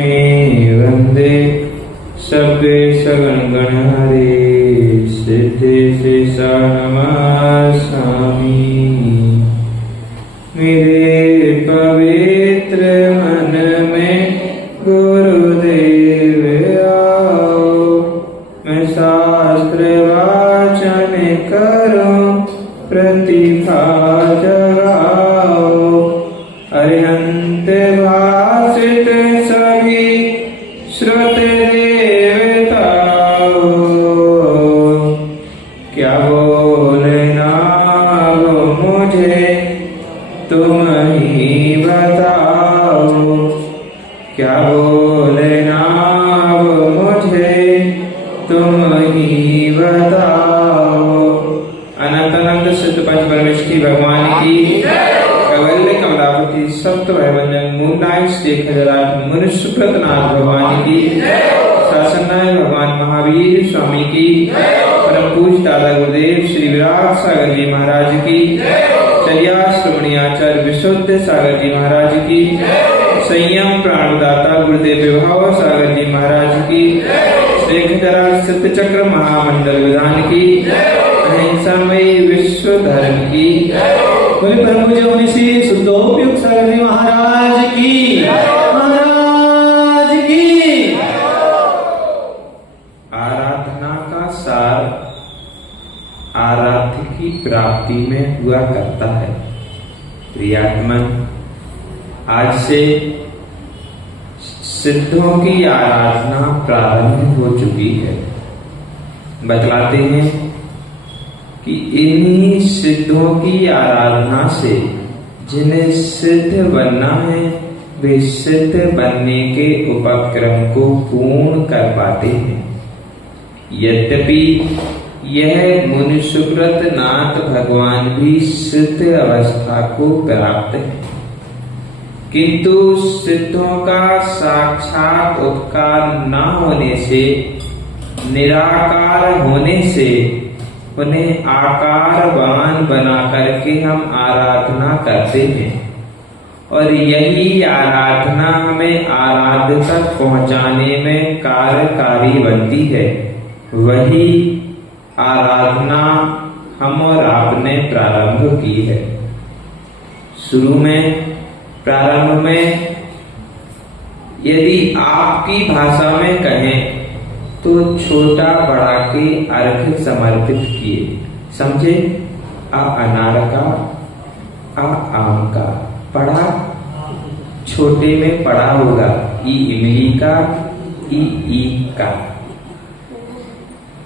वंदे सभ्य सगण गणहरे सिद्धे शेषा नमामि। मेरे पवित्र मन में गुरुदेव आओ, मैं शास्त्र वाचन करूं प्रतिभा जगाओ। अरिहंत भाषित सभी श्रुत देवताओ, क्या बोलना हो मुझे तुम ही बताओ, क्या बोलना हो मुझे तुम ही बताओ। अनंत अनंत सिद्ध पंच परमेश्वर की भगवान की कवल्य कमलापति सप्त भयवंजन मूलनाय श्री खजराज मनुष्य प्रतनाथ भगवान की, शासननाय भगवान महावीर स्वामी की, परम पूज्य दादा गुरुदेव श्री विराट सागर जी महाराज की, चर्या श्रवणी आचार्य विशुद्ध सागर जी महाराज की, संयम प्राणदाता गुरुदेव विभाव सागर जी महाराज की, श्री खजराज सत्य चक्र महामंडल विधान की, अहिंसामयी विश्व धर्म की, कोई परम पूज्य मुनि श्री शुद्धोपयुक्त सागर जी महाराज की, महाराज की। आराधना का सार आराध्य की प्राप्ति में हुआ करता है। प्रियात्मन, आज से सिद्धों की आराधना प्रारंभ हो चुकी है। बतलाते हैं कि इन्हीं सिद्धों की आराधना से जिन्हें सिद्ध बनना है वे सिद्ध बनने के उपक्रम को पूर्ण कर पाते हैं। यद्यपि यह मुनि सुकृत नाथ भगवान भी सिद्ध अवस्था को प्राप्त है, किंतु सिद्धों का साक्षात उपकार न होने से, निराकार होने से उन्हें आकारवान बना करके हम आराधना करते हैं, और यही आराधना हमें आराध्य तक पहुंचाने में कार्यकारी बनती है। वही आराधना हम और आपने प्रारंभ की है। शुरू में प्रारंभ में यदि आपकी भाषा में कहें तो छोटा बड़ा के अर्घ समर्पित किए। समझे? आ अनार का, आ आम का, पड़ा छोटे में पड़ा होगा, ई इमली का, ई का।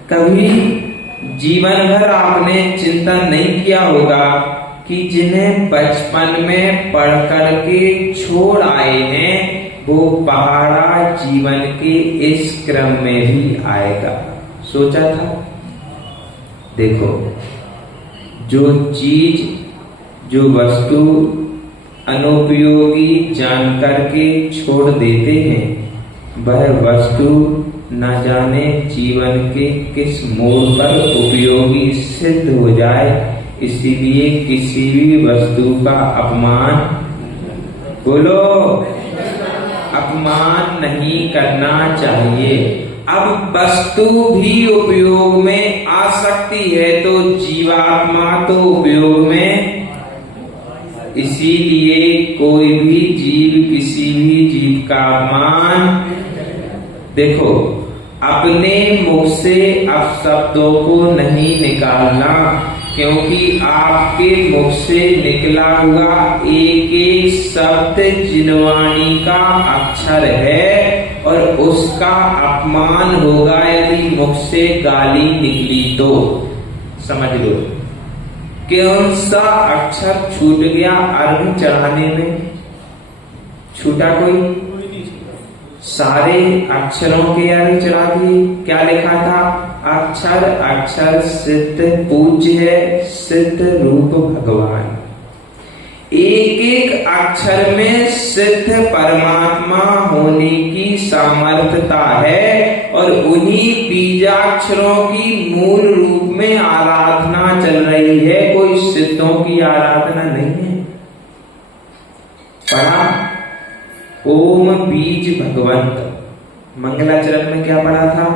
कभी जीवन भर आपने चिंतन नहीं किया होगा कि जिन्हें बचपन में पढ़ करके छोड़ आए हैं वो पहाड़ा जीवन के इस क्रम में भी आएगा। सोचा था? देखो, जो चीज, जो वस्तु अनुपयोगी जान करके छोड़ देते हैं, वह वस्तु न जाने जीवन के किस मोड़ पर उपयोगी सिद्ध हो जाए। इसीलिए किसी भी वस्तु का अपमान, बोलो, अपमान नहीं करना चाहिए। अब वस्तु भी उपयोग में आ सकती है तो जीवात्मा तो उपयोग में, इसीलिए कोई भी जीव किसी भी जीव का अपमान, देखो, अपने मुख से अपशब्दों को नहीं निकालना, क्योंकि आपके मुख से निकला हुआ एक एक शब्द जिनवाणी का अक्षर है, और उसका अपमान होगा यदि मुख से गाली निकली तो। समझ लो, कौन सा अक्षर छूट गया अर्घ चढ़ाने में? छूटा कोई? सारे अक्षरों के अर्घ चढ़ा दिए। क्या लिखा था? अक्षर अक्षर सिद्ध पूज्य है सिद्ध रूप भगवान। एक एक अक्षर में सिद्ध परमात्मा होने की सामर्थ्यता है, और उन्हीं बीजाक्षरों की मूल रूप में आराधना चल रही है। कोई सिद्धों की आराधना नहीं है। पढ़ा ओम बीज भगवंत। मंगलाचरण में क्या पढ़ा था?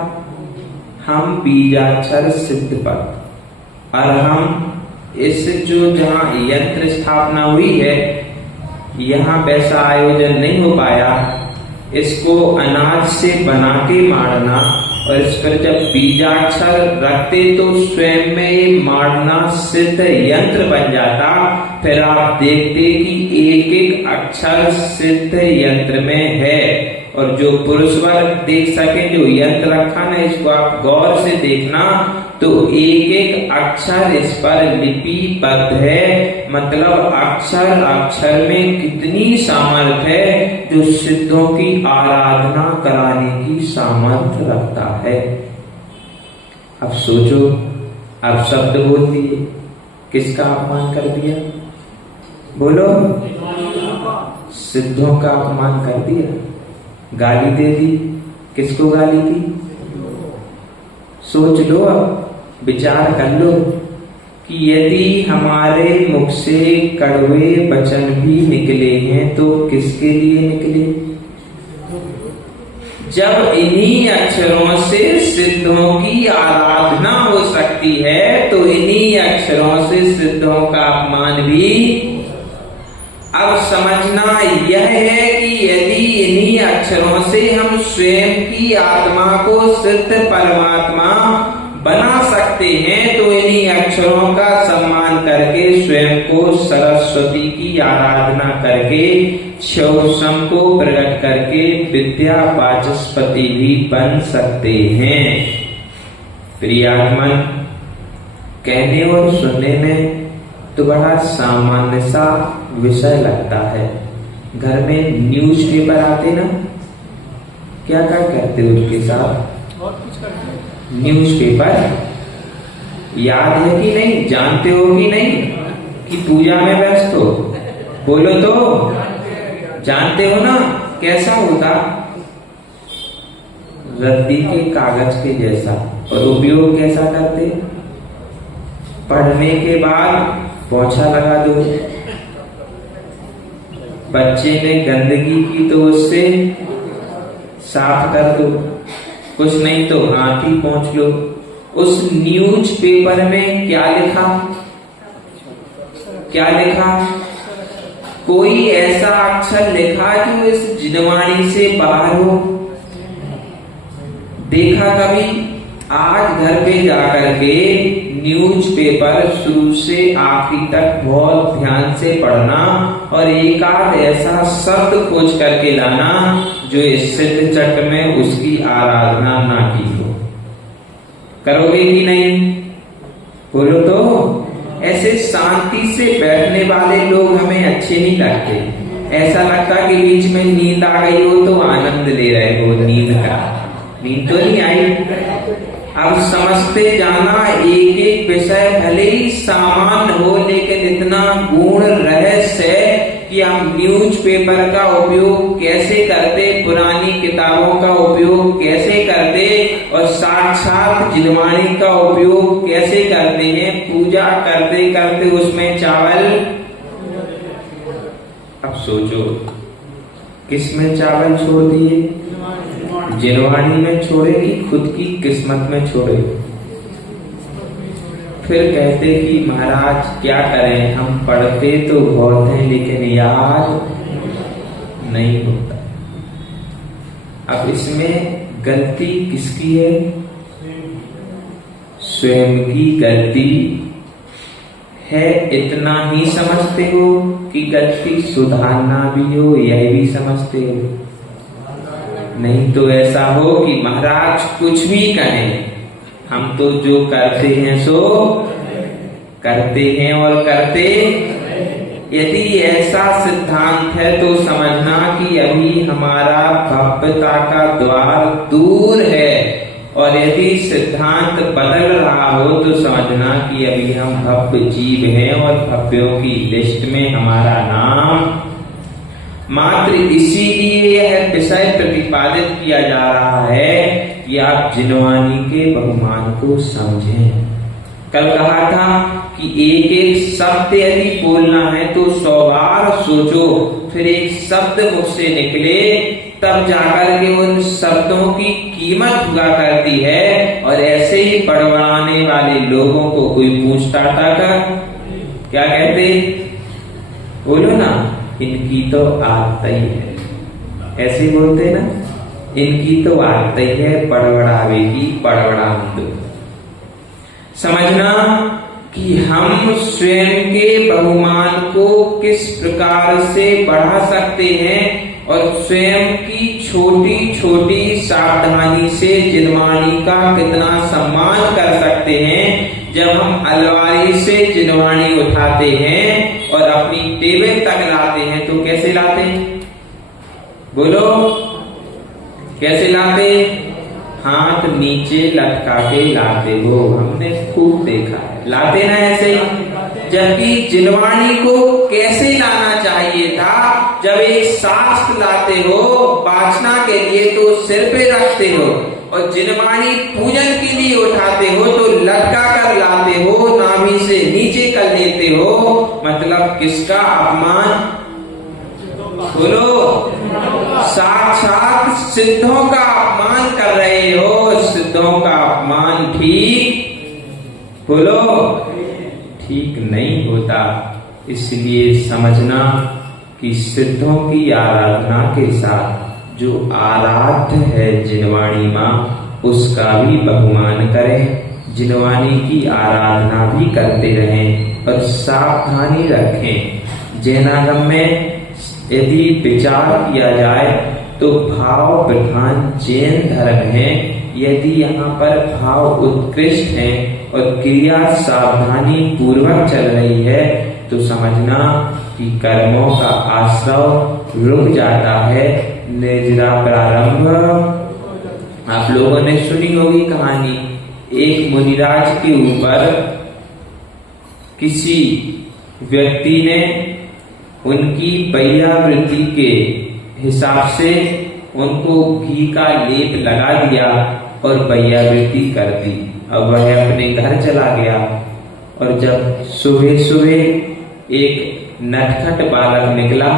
हम बीजाक्षर सिद्ध पद। और हम इस जो जहाँ यंत्र स्थापना हुई है, यहाँ वैसा आयोजन नहीं हो पाया। इसको अनाज से बना के मारना और इस पर जब बीजाक्षर रखते तो स्वयं में ये मारना सिद्ध यंत्र बन जाता। फिर आप देखते कि एक एक अक्षर सिद्ध यंत्र में है। और जो पुरुष वर्ग देख सके, जो यंत्र रखा ना, इसको आप गौर से देखना तो एक एक अक्षर इस पर लिपिबद्ध है। मतलब अक्षर अक्षर में कितनी सामर्थ्य है, जो सिद्धों की आराधना कराने की सामर्थ्य रखता है। अब सोचो, अब शब्द बोल दिए, किसका अपमान कर दिया? बोलो, सिद्धों का अपमान कर दिया, गाली दे दी। किसको गाली दी? सोच लो, अब विचार कर लो कि यदि हमारे मुख से कड़वे वचन भी निकले हैं तो किसके लिए निकले? जब इन्हीं अक्षरों से सिद्धों की आराधना हो सकती है तो इन्हीं अक्षरों से सिद्धों का अपमान भी। अब समझना यह है कि यदि इन्हीं अक्षरों से हम स्वयं की आत्मा को सिद्ध परमात्मा बना सकते हैं तो इन्हीं अक्षरों का सम्मान करके स्वयं को सरस्वती की आराधना करके क्षौसम को प्रकट करके विद्या वाचस्पति भी बन सकते हैं। प्रियात्मन, कहने और सुनने में तो बड़ा सामान्य सा विषय लगता है। घर में न्यूज़पेपर आते ना, क्या क्या करते हो उसके साथ? न्यूज़पेपर याद है कि नहीं? जानते हो कि नहीं कि पूजा में व्यस्त हो? बोलो तो, जानते हो ना? कैसा होता? रद्दी के कागज के जैसा। और उपयोग कैसा करते? पढ़ने के बाद पोंछा लगा दो। बच्चे ने गंदगी की तो उससे साफ कर दो, कुछ नहीं तो हाथ ही पोंछ लो। उस न्यूज पेपर में क्या लिखा? क्या लिखा? कोई ऐसा अक्षर लिखा जो इस जिनवाणी से बाहर हो? देखा कभी? आज घर पे जाकर के न्यूज़पेपर शुरू से आखिरी तक बहुत ध्यान से पढ़ना और एक आध ऐसा शब्द खोज करके लाना जो इस सिद्ध चक्र में उसकी आराधना ना की हो। करोगे कि नहीं? बोलो तो। ऐसे शांति से बैठने वाले लोग हमें अच्छे नहीं लगते। ऐसा लगता कि बीच में नींद आ गई हो तो आनंद ले रहे हो नींद का। नींद तो नहीं आई। अब समझते जाना, एक एक विषय भले ही सामान्य हो लेकिन इतना गूढ़ रहस्य है कि हम न्यूज़पेपर का उपयोग कैसे करते, पुरानी किताबों का उपयोग कैसे करते और साक्षात जिनवाणी का उपयोग कैसे करते हैं। पूजा करते करते उसमें चावल, अब सोचो किस में चावल छोड़ दिए? जिनवाणी में छोड़े कि खुद की किस्मत में छोड़े? फिर कहते कि महाराज क्या करें, हम पढ़ते तो बहुत हैं लेकिन याद नहीं होता। अब इसमें गलती किसकी है? स्वयं की गलती है। इतना ही समझते हो कि गलती सुधारना भी हो, यह भी समझते हो? नहीं तो ऐसा हो कि महाराज कुछ भी कहें, हम तो जो करते हैं सो करते हैं और करते। यदि ऐसा सिद्धांत है तो समझना कि अभी हमारा भव्यता का द्वार दूर है, और यदि सिद्धांत बदल रहा हो तो समझना कि अभी हम भव्य जीव हैं और भव्यों की लिस्ट में हमारा नाम। मात्र इसीलिए यह विषय प्रतिपादित किया जा रहा है कि आप जिनवाणी के बहुमान को समझें। कल कहा था कि एक एक शब्द यदि बोलना है तो 100 बार सोचो फिर एक शब्द मुख से निकले, तब जाकर के उन शब्दों की कीमत हुआ करती है। और ऐसे ही बड़बड़ाने वाले लोगों को कोई पूछता था क्या कहते? बोलो ना, इनकी तो आदत ही है, ऐसे बोलते ना, इनकी तो आदत ही है बड़बड़ावे की, बड़बड़ाने। समझना कि हम स्वयं के बहुमान को किस प्रकार से बढ़ा सकते हैं और स्वयं की छोटी छोटी सावधानी से जिनवाणी का कितना सम्मान कर सकते हैं। जब हम अलमारी से जिनवाणी उठाते हैं और अपनी टेबल तक लाते हैं तो कैसे लाते हैं? बोलो, कैसे लाते? हाथ नीचे लटका के लाते हो, हमने खूब देखा है, लाते ना ऐसे। जबकि जिनवाणी को कैसे लाना चाहिए था? जब एक शास्त्र लाते हो वाचना के लिए तो सिर पे रखते हो, और जिनवाणी पूजन के लिए उठाते हो तो लटका कर लाते हो, नाभि से नीचे कर लेते हो। मतलब किसका अपमान? बोलो, साक्षात सिद्धों का अपमान कर रहे हो। सिद्धों का अपमान ठीक, बोलो, ठीक नहीं होता। इसलिए समझना कि सिद्धों की आराधना के साथ जो आराध्य है जिनवाणी माँ, उसका भी बहुमान करें, जिनवाणी की आराधना भी करते रहें और सावधानी रखें। जैनागम में यदि विचार किया जाए तो भाव प्रधान जैन धर्म है। यदि यहाँ पर भाव उत्कृष्ट है और क्रिया सावधानी पूर्वक चल रही है तो समझना कि कर्मों का आश्रव रुक जाता है। निर्जरा प्रारंभ, आप लोगों ने सुनी होगी कहानी, एक मुनिराज के ऊपर किसी व्यक्ति ने उनकी वैयावृत्ति के हिसाब से उनको घी का लेप लगा दिया और वैयावृत्ति कर दी। अब वह अपने घर चला गया और जब सुबह सुबह एक नटखट बालक निकला,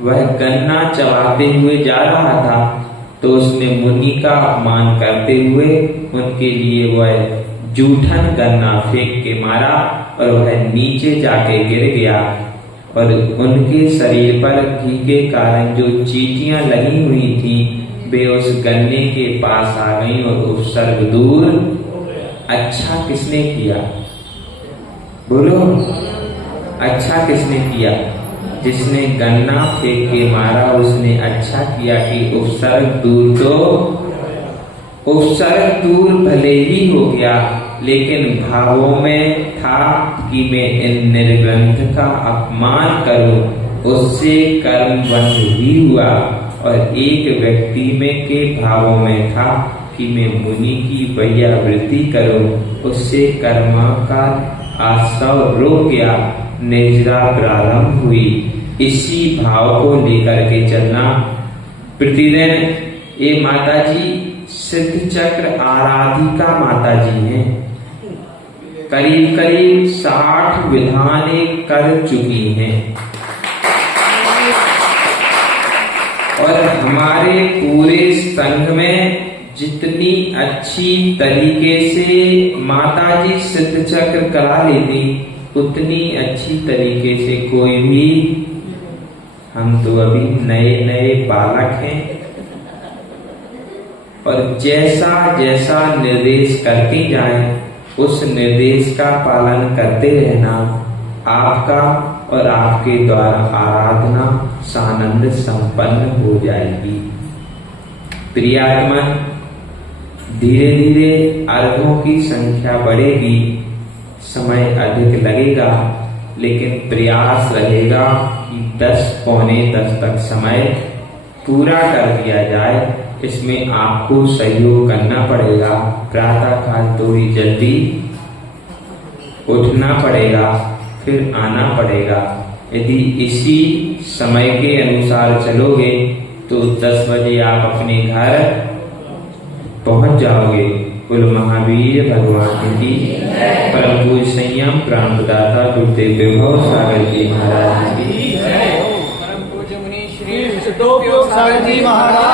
वह गन्ना चबाते हुए जा रहा था तो उसने मुनि का अपमान करते हुए उनके लिए वह जूठन गन्ना फेंक के मारा और वह नीचे जाके गिर गया और उनके शरीर पर घी के कारण जो चींटियां लगी हुई थी वे उस गन्ने के पास आ गईं और उपसर्ग दूर। अच्छा किसने किया? बोलो, अच्छा किसने किया? जिसने गन्ना फेंक के मारा उसने अच्छा किया कि उपसर्ग दूर। तो उपसर्ग दूर भले ही हो गया, लेकिन भावों में था कि मैं इन निर्ग्रंथ का अपमान करूं, उससे कर्म बंध ही हुआ। और एक व्यक्ति में के भावों में था कि मैं मुनि की वैयावृत्ति करूं, उससे कर्म का आश्रव रुक गया, निर्जरा प्रारंभ हुई। इसी भाव को लेकर के चलना। प्रतिदिन ये माता जी सिद्ध चक्र आराधिका माता जी हैं, करीब करीब 60 विधानें कर चुकी हैं और हमारे पूरे संघ में जितनी अच्छी तरीके से माता जी सिद्ध चक्र करा लेती उतनी अच्छी तरीके से कोई भी, हम तो अभी नए नए बालक हैं और जैसा जैसा निर्देश करती जाएं उस निर्देश का पालन करते रहना, आपका और आपके द्वारा आराधना सानंद संपन्न हो जाएगी। प्रियात्मन, धीरे धीरे अर्घों की संख्या बढ़ेगी, समय अधिक लगेगा, लेकिन प्रयास रहेगा कि 10 पौने 10 तक समय पूरा कर दिया जाए। इसमें आपको सहयोग करना पड़ेगा। प्रातः काल थोड़ी जल्दी उठना पड़ेगा, फिर आना पड़ेगा। यदि इसी समय के अनुसार चलोगे तो 10 बजे आप अपने घर पहुंच जाओगे। कुल महावीर भगवान की, परम पूज्य संयम प्राण प्रदाता गुरुदेव वैभव सागर जी महाराज की। चित्तोपयोग सागर जी महाराज